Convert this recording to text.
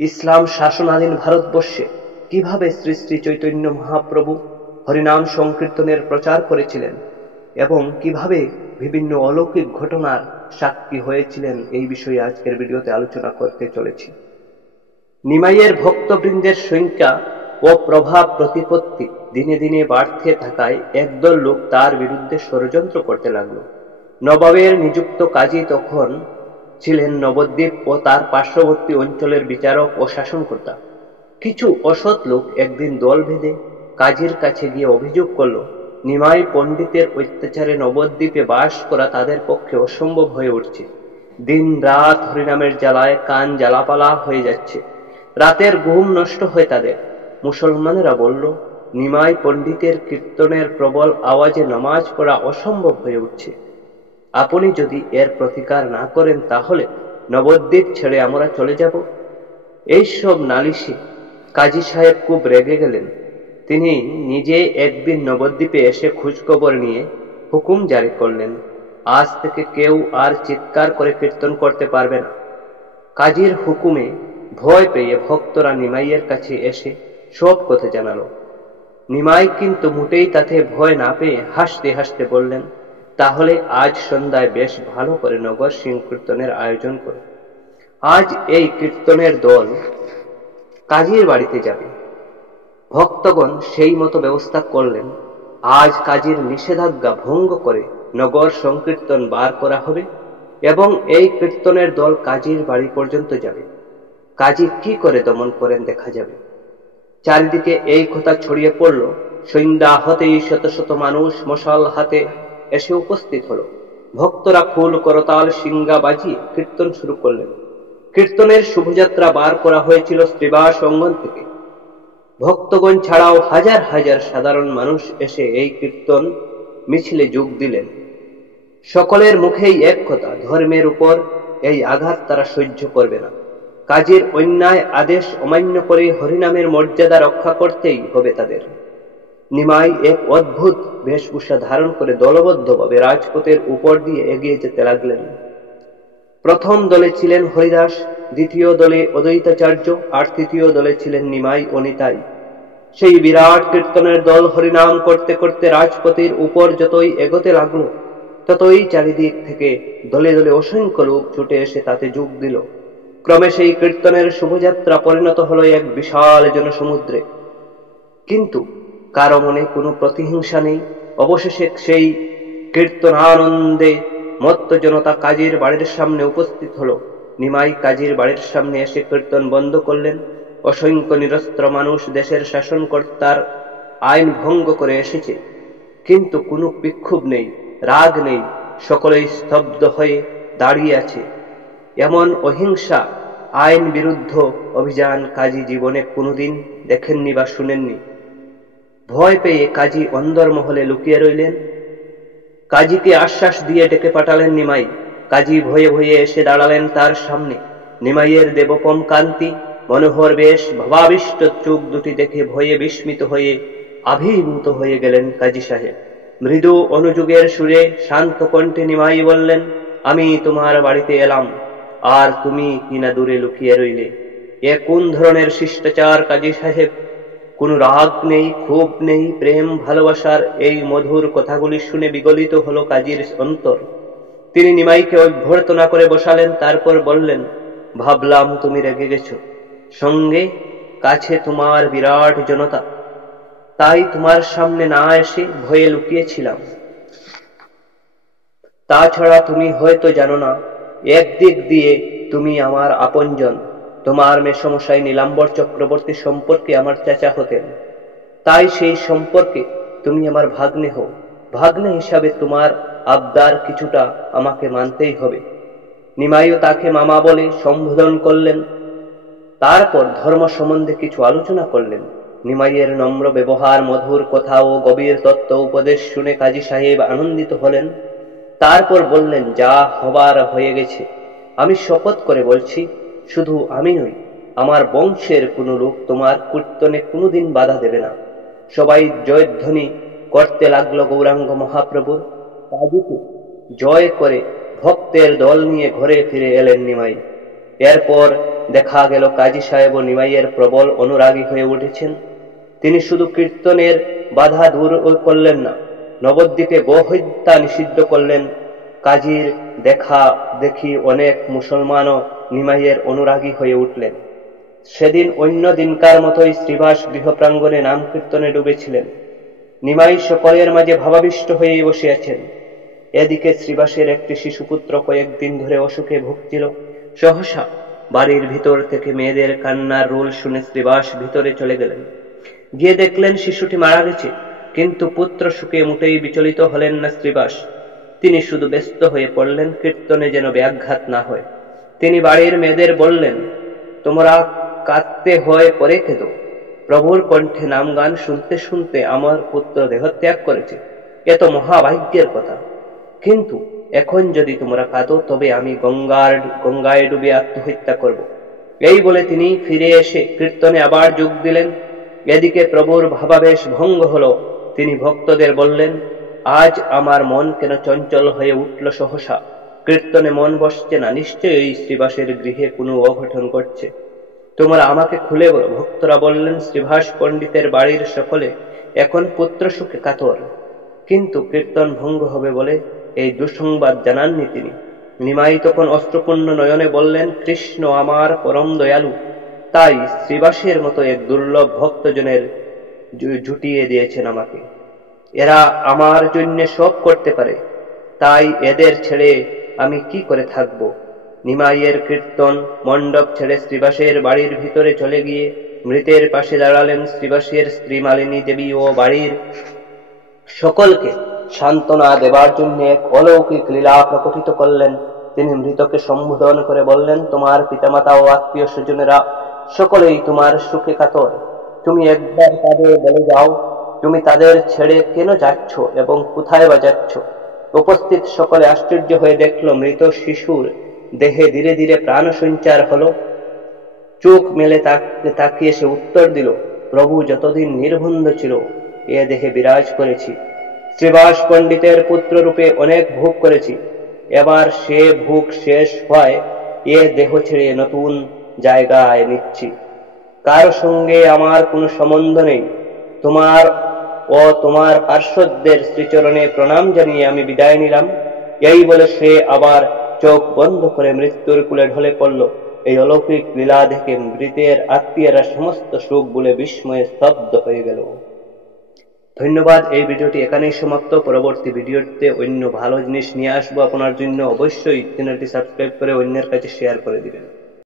ইসলাম শাসনাধীন ভারতবর্ষে কিভাবে শ্রী শ্রী চৈতন্য মহাপ্রভু হরিনাম সংকীর্তনের প্রচার করেছিলেন এবং কিভাবে বিভিন্ন অলৌকিক ঘটনার সাক্ষী হয়েছিলেন, এই বিষয়ে আজকের ভিডিওতে আলোচনা করতে চলেছি। নিমাইয়ের ভক্তবৃন্দের সংখ্যা ও প্রভাব প্রতিপত্তি দিনে দিনে বাড়তে থাকায় একদল লোক তার বিরুদ্ধে ষড়যন্ত্র করতে লাগলো। নবাবের নিযুক্ত কাজী তখন ছিলেন নবদ্বীপ ও তার পার্শ্ববর্তী অঞ্চলের বিচারক ও শাসনকর্তা। কিছু অসৎ লোক একদিন দল বেঁধে কাজীর কাছে গিয়ে অভিযোগ করল, নিমাই পণ্ডিতের অত্যাচারে নবদ্বীপে বাস করা তাদের পক্ষে অসম্ভব হয়ে উঠছে। দিন রাত হরিনামের জ্বালায় কান জ্বালাপালা হয়ে যাচ্ছে, রাতের ঘুম নষ্ট হয় তাদের। মুসলমানেরা বলল, নিমাই পণ্ডিতের কীর্তনের প্রবল আওয়াজে নামাজ পড়া অসম্ভব হয়ে উঠছে। আপনি যদি এর প্রতিকার না করেন তাহলে নবদ্বীপ ছেড়ে আমরা চলে যাব। এইসব নালিশে কাজী সাহেব খুব রেগে গেলেন। তিনি নিজে একদিন নবদ্বীপে এসে খোঁজখবর নিয়ে হুকুম জারি করলেন, আজ থেকে কেউ আর চিৎকার করে কীর্তন করতে পারবে না। কাজীর হুকুমে ভয় পেয়ে ভক্তরা নিমাইয়ের কাছে এসে সব কথা জানালো। নিমাই কিন্তু মোটেই তাতে ভয় না পেয়ে হাসতে হাসতে বললেন, তাহলে আজ সন্ধ্যায় বেশ ভালো করে নগর সংকীর্তনের আয়োজন করো। আজ এই কীর্তনের দল কাজীর বাড়িতে যাবে। ভক্তগণ সেই মতো ব্যবস্থা করলেন। আজ কাজীর নিষেধাজ্ঞা ভঙ্গ করে নগর সংকীর্তন বার করা হবে এবং এই কীর্তনের দল কাজীর বাড়ি পর্যন্ত যাবে। কাজী কি করে দমন করেন দেখা যাবে। চারিদিকে এই কথা ছড়িয়ে পড়ল। সন্ধ্যা হতেই শত শত মানুষ মশাল হাতে এসে উপস্থিত হলো। ভক্তরা ফুল করতাল সিঙ্গা বাজিয়ে কীর্তন শুরু করলেন। কীর্তনের শুভযাত্রা বার করা হয়েছিল শ্রীবাস অঙ্গন থেকে। ভক্তগণ ছাড়াও হাজার হাজার সাধারণ মানুষ এসে এই কীর্তন মিছিলে যোগ দিলেন। সকলের মুখেই এক কথা, ধর্মের উপর এই আঘাত তারা সহ্য করবে না। কাজীর অন্যায় আদেশ অমান্য করে হরিনামের মর্যাদা রক্ষা করতেই হবে তাদের। নিমাই এক অদ্ভুত বেশভূষা ধারণ করে দলবদ্ধভাবে রাজপথের উপর দিয়ে এগিয়ে যেতে লাগলেন। প্রথম দলে ছিলেন হরিদাস, দ্বিতীয় দলে অদ্বৈতাচার্য আর তৃতীয় দলে ছিলেন নিমাই ও নিতাই। সেই বিরাট কীর্তনের দল হরিনাম করতে করতে রাজপথের উপর যতই এগোতে লাগলো, ততই চারিদিক থেকে দলে দলে অসংখ্য লোক ছুটে এসে তাতে যোগ দিল। ক্রমে সেই কীর্তনের শুভযাত্রা পরিণত হলো এক বিশাল জনসমুদ্রে। কিন্তু কারো মনে কোনো প্রতিহিংসা নেই। অবশেষে সেই কীর্তনানন্দে মত্ত জনতা কাজীর বাড়ির সামনে উপস্থিত হলো। নিমাই কাজীর বাড়ির সামনে এসে কীর্তন বন্ধ করলেন। অসংখ্য নিরস্ত্র মানুষ দেশের শাসনকর্তার আইন ভঙ্গ করে এসেছে, কিন্তু কোনো বিক্ষোভ নেই, রাগ নেই, সকলেই স্তব্ধ হয়ে দাঁড়িয়ে আছে। এমন অহিংসা আইন বিরুদ্ধ অভিযান কাজী জীবনে কোনোদিন দেখেননি বা শুনেননি। ভয় পেয়ে কাজী অন্দরমহলে লুকিয়ে রইলেন। কাজীকে আশ্বাস দিয়ে ডেকে পাঠালেন নিমাই। কাজী ভয়ে ভয়ে এসে দাঁড়ালেন তার সামনে। নিমাইয়ের দেবপম কান্তি, মনোহর বেশ, ভাবাবিষ্ট চোখ দুটি দেখে ভয়ে বিস্মিত হয়ে আবির্ভূত হয়ে গেলেন কাজী সাহেব। মৃদু অনুযোগের সুরে শান্ত কণ্ঠে নিমাই বললেন, আমি তোমার বাড়িতে এলাম, আর তুমি কিনা দূরে লুকিয়ে রইলে। এ কোন ধরনের শিষ্টাচার কাজী সাহেব? কোনো রাগ নেই, ক্ষোভ নেই, প্রেম ভালোবাসার এই মধুর কথাগুলি শুনে বিগলিত হলো কাজীর অন্তর। তিনি নিমাইকে অভ্যর্থনা করে বসালেন, তারপর বললেন, ভাবলাম তুমি রেগে গেছ, সঙ্গে কাছে তোমার বিরাট জনতা, তাই তোমার সামনে না এসে ভয়ে লুকিয়েছিলাম। তাছাড়া তুমি হয়তো জানো না, একদিক দিয়ে তুমি আমার আপনজন। তোমার মেসমশাই নীলাম্বর চক্রবর্তী সম্পর্কে আমার চাচা হতেন, তাই সেই সম্পর্কে তুমি আমার ভাগ্নে হও। ভাগ্নে হিসাবে তোমার আবদার কিছুটা আমাকে মানতেই হবে। নিমাইও তাকে মামা বলে সম্বোধন করলেন। তারপর ধর্ম সম্বন্ধে কিছু আলোচনা করলেন। নিমাইয়ের নম্র ব্যবহার, মধুর কথা ও গভীর তত্ত্ব উপদেশ শুনে কাজী সাহেব আনন্দিত হলেন। তারপর বললেন, যা হবার হয়ে গেছে। আমি শপথ করে বলছি, শুধু আমি নই, আমার বংশের কোনো লোক তোমার কীর্তনে কোনোদিন বাধা দেবে না। সবাই জয়ধ্বনি করতে লাগলো গৌরাঙ্গ মহাপ্রভুর। কাজীকে জয় করে ভক্তের দল নিয়ে ঘরে ফিরে এলেন নিমাই। এরপর দেখা গেল কাজী সাহেব ও নিমাইয়ের প্রবল অনুরাগী হয়ে উঠেছেন। তিনি শুধু কীর্তনের বাধা দূর করলেন না, নবদ্বীপে গোহত্যা নিষিদ্ধ করলেন। কাজীর দেখা দেখি অনেক মুসলমানও নিমাইয়ের অনুরাগী হয়ে উঠলেন। সেদিন অন্য দিনকার মতোই শ্রীবাস গৃহপ্রাঙ্গণে নাম কীর্তনে ডুবেছিলেন। নিমাই সকলের মাঝে ভাবাবিষ্ট হয়েই বসে আছেন। এদিকে শ্রীবাসের একটি শিশুপুত্র কয়েকদিন ধরে অসুখে ভুগছিল। সহসা বাড়ির ভিতর থেকে মেয়েদের কান্নার রোল শুনে শ্রীবাস ভিতরে চলে গেলেন। গিয়ে দেখলেন শিশুটি মারা গেছে, কিন্তু পুত্র সুখে মোটেই বিচলিত হলেন না শ্রীবাস। তিনি শুধু ব্যস্ত হয়ে পড়লেন কীর্তনে যেন ব্যাঘাত না হয়। তিনি বাড়ির মেয়েদের বললেন, তোমরা কাঁদতে হয় পরে কেঁদো। প্রভুর কণ্ঠে নাম গান শুনতে শুনতে আমার পুত্র দেহত্যাগ করেছে, এ তো মহাভাগ্যের কথা। কিন্তু এখন যদি তোমরা কাঁদো তবে আমি গঙ্গায় ডুবে আত্মহত্যা করব। এই বলে তিনি ফিরে এসে কীর্তনে আবার যোগ দিলেন। এদিকে প্রভুর ভাবাবেশ ভঙ্গ হলো। তিনি ভক্তদের বললেন, আজ আমার মন কেন চঞ্চল হয়ে উঠল সহসা? কীর্তনে মন বসছে না, নিশ্চয়ই শ্রীবাসের গৃহে কোনো অঘটন ঘটছে। তোমরা আমাকে খুলে বলো। ভক্তরা বললেন, শ্রীবাস পণ্ডিতের বাড়ির সকলে এখন পুত্র সুখে কাতর, কিন্তু কীর্তন ভঙ্গ হবে বলে এই দুঃসংবাদ জানাননি তিনি। নিমাই তখন অস্ত্রপূর্ণ নয়নে বললেন, কৃষ্ণ আমার পরম দয়ালু, তাই শ্রীবাসের মতো এক দুর্লভ ভক্তজনের জুটিয়ে দিয়েছেন আমাকে। এরা আমার জন্য সব করতে পারে, তাই এদের ছেড়ে আমি কি করে থাকব? নিমাইয়ের কীর্তন মণ্ডপ ছেড়ে শ্রীবাসের বাড়ির ভিতরে চলে গিয়ে মৃতের পাশে দাঁড়ালেন। শ্রীবাসের স্ত্রী মালিনী দেবী ও বাড়ির সকলকে সান্ত্বনা দেবার জন্য এক অলৌকিক লীলা প্রকটিত করলেন। তিনি মৃতকে সম্বোধন করে বললেন, তোমার পিতামাতা ও আত্মীয় স্বজনেরা সকলেই তোমার সুখে কাতর। তুমি একবার তাদের বলে যাও, তুমি তাদের ছেড়ে কেন যাচ্ছ এবং কোথায় বা যাচ্ছ? উপস্থিত সকলে আশ্চর্য হয়ে দেখল মৃত শিশুর দেহে ধীরে ধীরে প্রাণ সঞ্চার হলো। চোখ মেলে তাকিয়ে সে উত্তর দিল, প্রভু যতদিন নির্বন্ধ ছিল এ দেহে বিরাজ করেছি। শ্রীবাস পণ্ডিতের পুত্র রূপে অনেক ভোগ করেছি, এবার সে ভোগ শেষ হয় এ দেহ ছেড়ে নতুন জায়গায় নিচ্ছি। কার সঙ্গে আমার কোনো সম্বন্ধ নেই। তোমার ও তোমার পার্শ্বদের শ্রীচরণে প্রণাম জানিয়ে আমি বিদায় নিলাম। এই বলে সে আবার চোখ বন্ধ করে মৃত্যুর কূলে ঢলে পড়ল। এই অলৌকিক লীলা দেখে মৃতের আত্মীয়রা সমস্ত সুখ বলে বিস্ময়ে স্তব্ধ হয়ে গেল। ধন্যবাদ। এই ভিডিওটি এখানেই সমাপ্ত। পরবর্তী ভিডিওতে অন্য ভালো জিনিস নিয়ে আসবো আপনার জন্য। অবশ্যই চ্যানেলটি সাবস্ক্রাইব করে অন্যের কাছে শেয়ার করে দিবেন।